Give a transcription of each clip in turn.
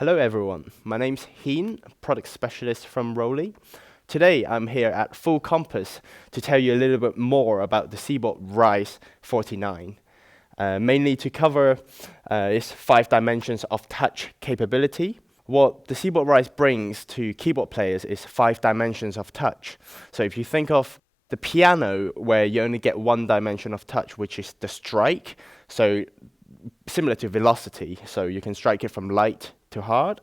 Hello everyone, my name's Heen, product specialist from ROLI. Today I'm here at Full Compass to tell you a little bit more about the Seaboard RISE 49. Mainly to cover its 5 dimensions of touch capability. What the Seaboard RISE brings to keyboard players is 5 dimensions of touch. So if you think of the piano where you only get 1 dimension of touch, which is the strike, so similar to velocity, so you can strike it from light to hard.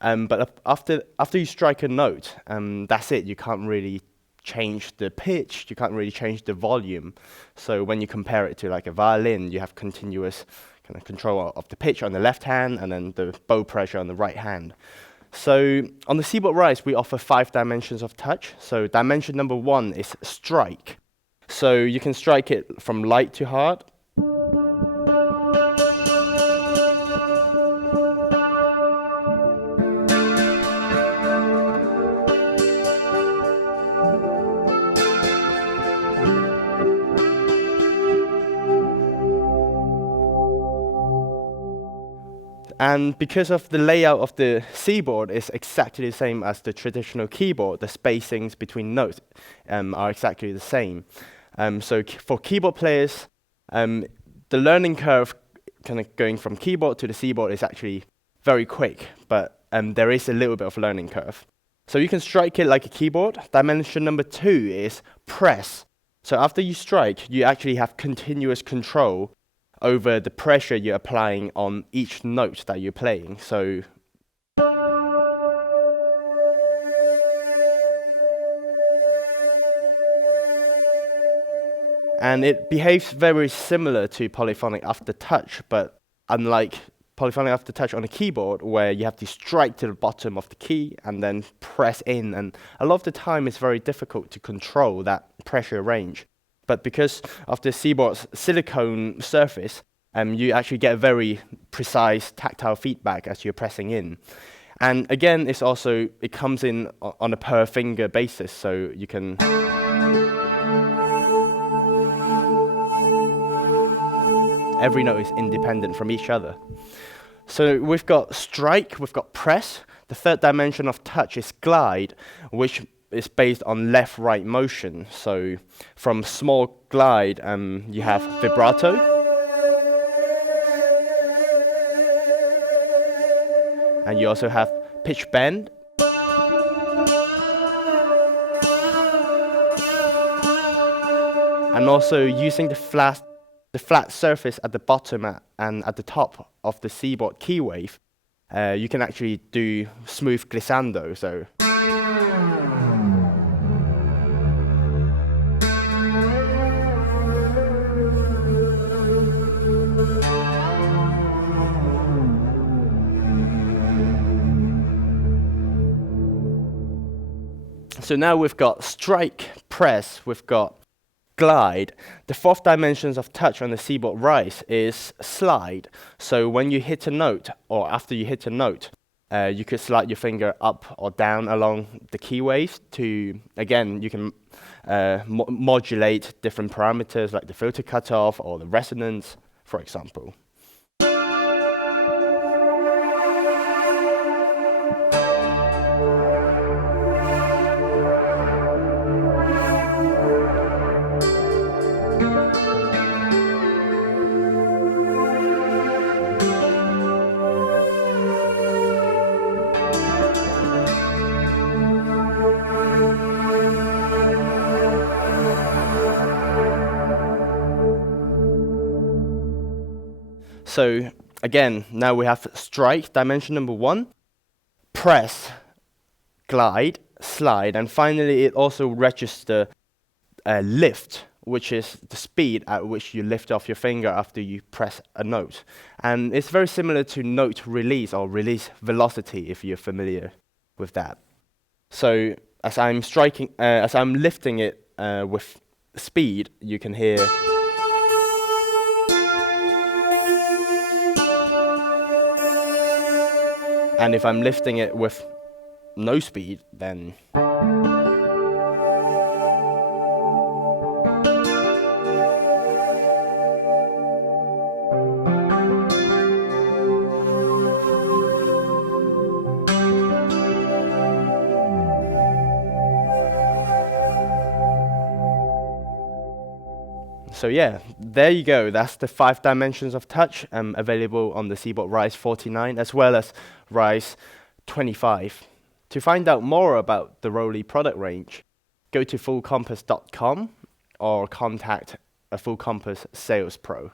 But after you strike a note, that's it. You can't really change the pitch. You can't really change the volume. So when you compare it to like a violin, you have continuous kind of control of the pitch on the left hand and then the bow pressure on the right hand. So on the Seaboard RISE, we offer 5 dimensions of touch. So dimension number 1 is strike. So you can strike it from light to hard. And because of the layout of the Seaboard is exactly the same as the traditional keyboard, the spacings between notes are exactly the same. So for keyboard players, the learning curve kind of going from keyboard to the Seaboard is actually very quick, but there is a little bit of learning curve. So you can strike it like a keyboard. Dimension number 2 is press. So after you strike, you actually have continuous control over the pressure you're applying on each note that you're playing. So and it behaves very similar to polyphonic aftertouch, but unlike polyphonic aftertouch on a keyboard where you have to strike to the bottom of the key and then press in, and a lot of the time it's very difficult to control that pressure range. But because of the Seaboard's silicone surface, you actually get a very precise tactile feedback as you're pressing in. And again, it comes in on a per finger basis, so you can every note is independent from each other. So we've got strike, we've got press. The 3rd dimension of touch is glide, which is based on left-right motion. So from small glide, you have vibrato. And you also have pitch bend. And also using the flat surface at the bottom and at the top of the Seaboard keywave, you can actually do smooth glissando. So So now we've got strike, press, we've got glide. The 4th dimensions of touch on the Seaboard RISE is slide. So when you hit a note, or after you hit a note, you could slide your finger up or down along the keywaves to, again, you can modulate different parameters like the filter cutoff or the resonance, for example. So again, now we have strike, dimension number 1, press, glide, slide, and finally it also registers lift, which is the speed at which you lift off your finger after you press a note. And it's very similar to note release or release velocity, if you're familiar with that. So as I'm lifting it with speed, you can hear. And if I'm lifting it with no speed, then So yeah, there you go. That's the 5 dimensions of touch available on the Seaboard RISE 49 as well as RISE 25. To find out more about the ROLI product range, go to fullcompass.com or contact a Full Compass sales pro.